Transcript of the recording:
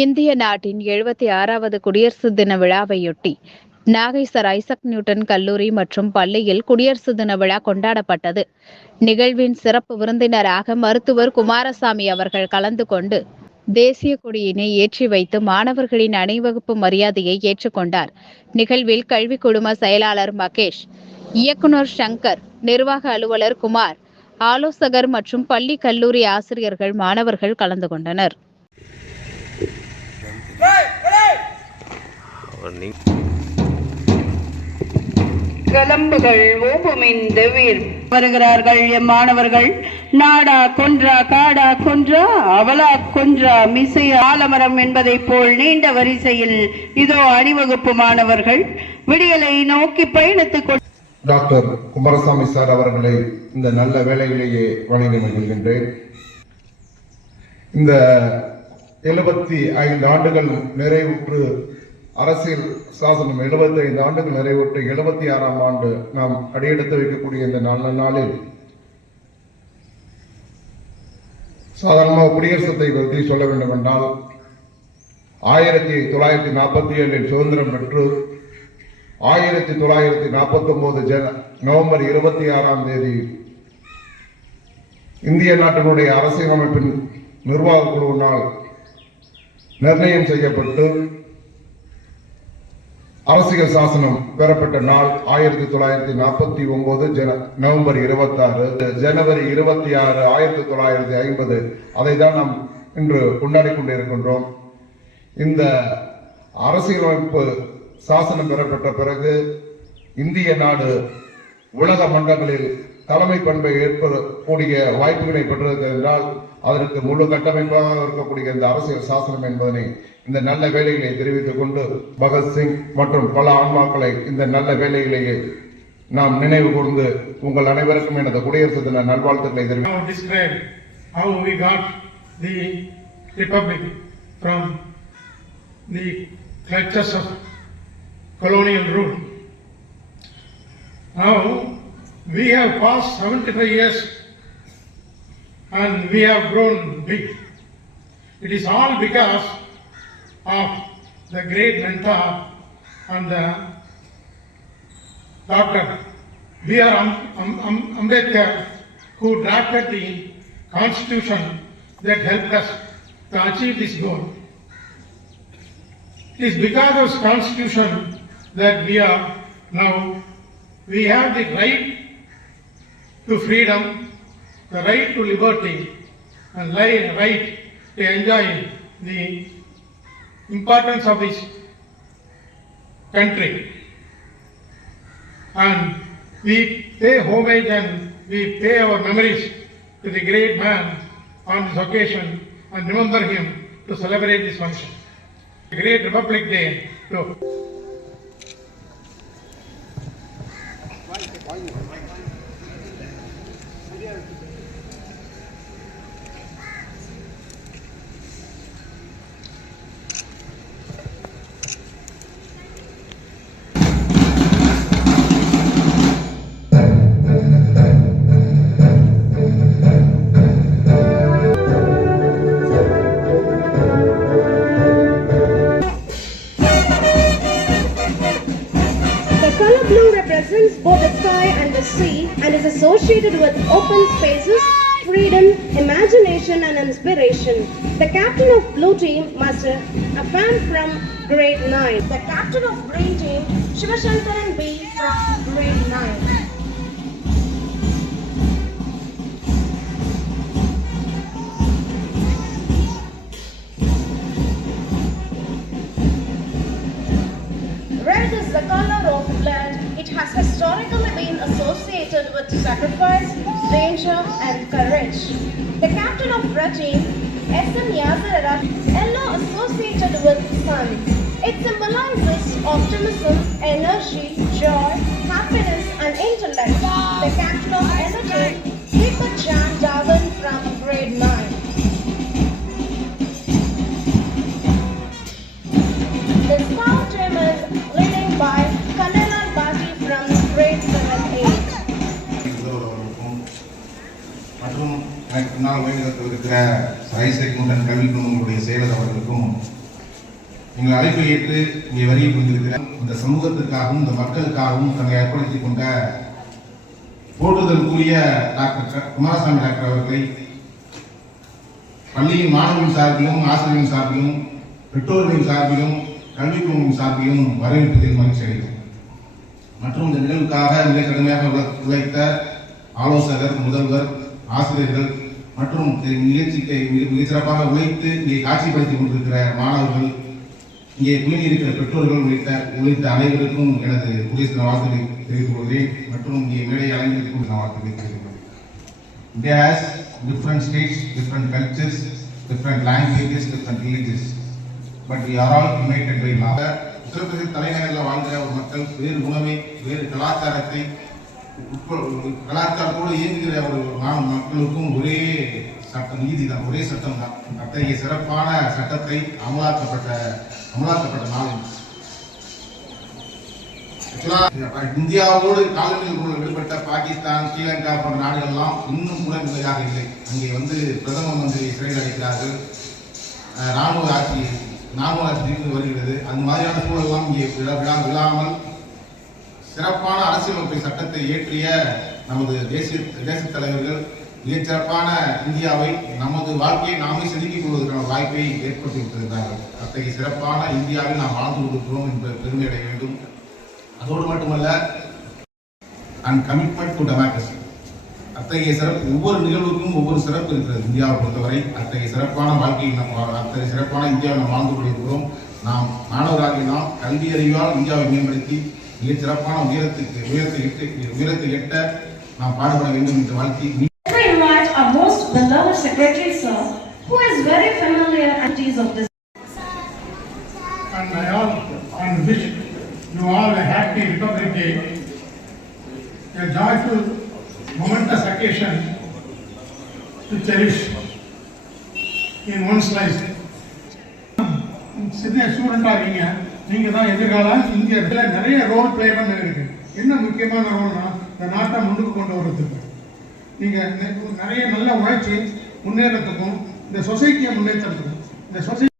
இந்திய நாட்டின் எழுபத்தி ஆறாவது குடியரசு தின விழாவையொட்டி நாகை சர் ஐசக் நியூட்டன் கல்லூரி மற்றும் பள்ளியில் குடியரசு தின விழா கொண்டாடப்பட்டது. நிகழ்வின் சிறப்பு விருந்தினராக மருத்துவர் குமாரசாமி அவர்கள் கலந்து கொண்டு தேசிய கொடியினை ஏற்றி வைத்து மாணவர்களின் அணிவகுப்பு மரியாதையை ஏற்றுக்கொண்டார் நிகழ்வில் கல்வி குழும செயலாளர் மகேஷ் இயக்குனர் சங்கர் நிர்வாக அலுவலர் குமார் ஆலோசகர் மற்றும் பள்ளி கல்லூரி ஆசிரியர்கள் மாணவர்கள் கலந்து கொண்டனர். கலம்புகள் ஓபுமின் தெவிர் வருகிறார்கள் எம் மாணவர்கள். நாடா கொன்றா காடா கொன்றா அவலா கொன்றா மிசை ஆலமரம் என்பதைப் போல் நீண்ட வரிசையில் இதோ அணிவகுப்பு மாணவர்கள். விடியலை நோக்கி பயணித்துக் கொண்டு டாக்டர் குமாரசாமி சார் அவர்களை இந்த நல்ல வேலையிலேயே வணங்கி மகிழ்கின்றேன். இந்த எழுபத்தி ஐந்து ஆண்டுகள் நிறைவுற்று அரசியல் சாசனம். 75 ஐந்து ஆண்டுகள் நிறைவுற்று எழுபத்தி ஆறாம் ஆண்டு நாம் அடியெடுத்து வைக்கக்கூடிய இந்த நல்ல நாளில் சாதாரணமாக குடியரசத்தை பற்றி சொல்ல வேண்டும் என்றால் ஆயிரத்தி தொள்ளாயிரத்தி நாற்பத்தி ஏழில் சுதந்திரம் பெற்று ஆயிரத்தி தொள்ளாயிரத்தி நாற்பத்தி ஒன்பது ஜன நவம்பர் இருபத்தி ஆறாம் தேதி இந்திய நாட்டினுடைய அரசியலமைப்பின் நிர்வாக குழுவினால் நிர்ணயம் செய்யப்பட்டு அரசியல் சாசனம் பெறப்பட்ட நாள் ஆயிரத்தி தொள்ளாயிரத்தி நாற்பத்தி ஒன்பது ஜன நவம்பர் இருபத்தாறு. ஜனவரி இருபத்தி ஆறு ஆயிரத்தி தொள்ளாயிரத்தி ஐம்பது. அதை தான் நாம் இன்று கொண்டாடி கொண்டிருக்கின்றோம். இந்த அரசியலமைப்பு சாசனம் பெறப்பட்ட பிறகு இந்திய நாடு உலக மண்டங்களில் தலைமை பண்பை ஏற்படக்கூடிய வாய்ப்புகளை பெற்றது என்றால் அதற்கு முழு கட்டமைப்பாக இருக்கக்கூடிய இந்த அரசியல் சாசனம் என்பதனை இந்த நல்ல வேலைகளை தெரிவித்துக் கொண்டு பகத்சிங் மற்றும் பல ஆன்மாக்களை இந்த நல்ல வேலையிலேயே நாம் நினைவு கூர்ந்து உங்கள் அனைவருக்கும் எனது குடியரசு தின நல்வாழ்த்துக்களை தெரிவித்துக் now we we have passed 75 years and we have grown big. It is all because of the great mentor and the Doctor. Am- Am- Am- Ambedkar, who drafted the constitution that helped us to achieve this goal. It is because of this constitution that we are now, we have the right to freedom, the right to liberty, and li- right to enjoy the importance of this country. And we pay homage and we pay our memories to the great man on this occasion and remember him to celebrate this function. Great Republic Day to represents both the sky and the sea and is associated with open spaces, freedom, imagination and inspiration. The captain of blue team, Master, a fan from grade 9. The captain of green team, Shivashankaran B from grade 9. Has historically been associated with sacrifice, danger, and courage. The captain of red team, S.M. Yasir Arab, yellow associated with sun. It symbolizes optimism, energy, joy, happiness, and intellect. The captain of energy, Deepak Jan Davan மற்றும் எனக்கு முன்னால் ஓய்வு இருக்கிற Isaac mundan கல்வி குழுமங்களுடைய செயலர் அவர்களுக்கும் எங்கள் அழைப்பை ஏற்று இங்கே வரிய புரிந்திருக்கிற இந்த சமூகத்திற்காகவும் இந்த மக்களுக்காகவும் தன்னை அர்ப்பணித்துக் கொண்ட போற்றுதலுக்குரிய டாக்டர் குமாரசாமி டாக்டர் அவர்களை பள்ளியின் மாணவர்கள் சார்பிலும் ஆசிரியர்கள் சார்பிலும் பெற்றோர்களின் சார்பிலும் கல்வி குழுவின் சார்பிலும் வரவேற்பதில் மகிழ்ச்சி அடைகிறோம் மற்றும் இந்த நிகழ்வுக்காக மிக கடுமையாக உழைத்த ஆலோசகர் முதல்வர் ஆசிரியர்கள் மற்றும் இந்த நிகழ்ச்சிக்கு மிக மிகச் சிறப்பாக உழைத்து இங்கே காட்சிப்படுத்திக் கொண்டிருக்கிற மாணவர்கள் இங்கே குழுமியிருக்கிற பெற்றோர்கள் உள்ளிட்ட உள்ளிட்ட அனைவருக்கும் எனது குடியரசு வாழ்த்துக்களை தெரிவித்துக் கொள்கிறேன் மற்றும் இங்கே மேடை அலங்கரிக்கும் நான் வாழ்த்துக்களை தெரிவித்துக் கொள்கிறேன் India has different states, different cultures, different languages, different religions. But we are all united உத்தரப்பிரதேச தலைநகரில் வாழ்கிற ஒரு மக்கள் வேறு உணவை வேறு கலாச்சாரத்தை கலாச்சாரத்தோடு இயங்குகிற ஒரு மக்களுக்கும் ஒரே சட்டம் நீதி தான் ஒரே சட்டம் தான் அத்தகைய சிறப்பான சட்டத்தை அமலாக்கப்பட்ட அமலாக்கப்பட்ட நாள் இது. Actually, இந்தியாவோடு காலத்தில் விடுபட்ட பாகிஸ்தான் ஸ்ரீலங்கா போன்ற நாடுகள்லாம் இன்னும் கூட நிலையாக இல்லை. அங்கே வந்து பிரதம மந்திரி சிறையில் அடைக்கிறார்கள். அஹ், ராணுவ ஆட்சி ராணுவ ஆட்சி வருகிறது. அந்த மாதிரியான சூழலாம் இங்கே விழா விழாமல் சிறப்பான அரசியலமைப்பை சட்டத்தை இயற்றிய நமது தேசிய தேசத் தலைவர்கள் மிகச் சிறப்பான இந்தியாவை நமது வாழ்க்கையை நாமே செதுக்கிக் கொள்வதற்கான வாய்ப்பை ஏற்படுத்தி விட்டிருந்தார்கள் அத்தகைய சிறப்பான இந்தியாவில் நாம் வாழ்ந்து கொண்டிருக்கிறோம் என்பதை பெருமை அடைய வேண்டும். அதோடு மட்டுமல்ல அண்ட் கமிட்மெண்ட் டு டெமோக்ரஸி அத்தகைய சிறப்பு ஒவ்வொரு நிகழ்வுக்கும் ஒவ்வொரு சிறப்பு இருக்கிறது இந்தியாவை பொறுத்தவரை. அத்தகைய சிறப்பான வாழ்க்கையை நாம் அத்தகைய சிறப்பான இந்தியாவை நாம் வாழ்ந்து கொண்டிருக்கிறோம். நாம் மாணவராகிய நாம் கல்வி அறிவால் இந்தியாவை மேம்படுத்தி மிகச் சிறப்பான உயரத்துக்கு உயரத்தை எட்டு உயரத்தை எட்ட நாம் பாடுபட வேண்டும் என்று வாழ்த்தி Let me invite our most beloved secretary, sir, who is very familiar activities of this. And I all, and wish you all a happy Republic Day, a joyful, momentous occasion to cherish in one's life. சின்ன ஸ்டூடெண்டாக இருக்கீங்க நீங்கள் தான் எதிர்காலம். இங்கே நிறைய role play பண்ண இருக்கு என்ன முக்கியமான ரோல்னா இந்த நாட்டை முன்னுக்கு கொண்டு வர்றதுக்கு. நீங்கள் நிறைய நல்ல உழைச்சி முன்னேறத்துக்கும் இந்த சொசைட்டியை முன்னேற்றத்துக்கும் இந்த சொசைட்டி